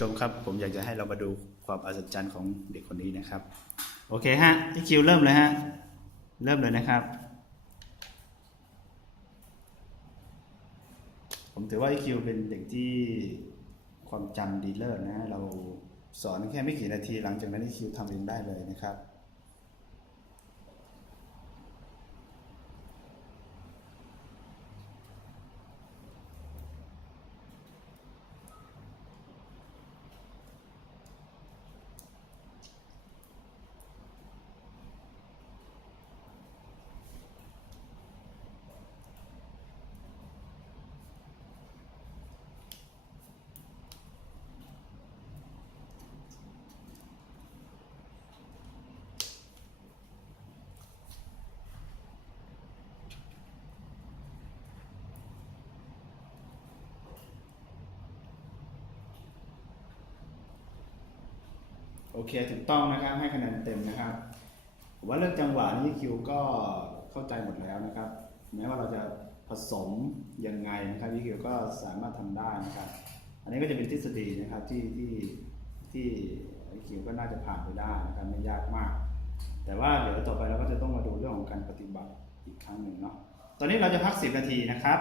ชมครับผมอยากจะให้เรามาดูความอัศจรรย์ของเด็กคนนี้นะครับ โอเคฮะพี่คิวเริ่มเลยฮะ เริ่มเลยนะครับ ผมถือว่าไอคิวเป็นเด็กที่ความจำดีเลิศนะ เราสอนแค่ไม่กี่นาทีหลังจากนั้นไอคิวทำเองได้เลยนะครับ โอเคถูกต้องนะครับให้คะแนนเต็มนะครับว่าเรื่องจังหวะนี้คิวก็เข้าใจหมดแล้วนะครับแม้ว่าเราจะผสมยังไงนะครับพี่คิวก็สามารถทำได้นะครับ อันนี้ก็จะเป็นทฤษฎีนะครับที่ที่ที่พี่คิวก็น่าจะผ่านไปได้นะครับไม่ยากมาก แต่ว่าเดี๋ยวต่อไปเราก็จะต้องมาดูเรื่องของการปฏิบัติอีกครั้งหนึ่งเนาะตอนนี้เราจะพัก 10 นาทีนะครับ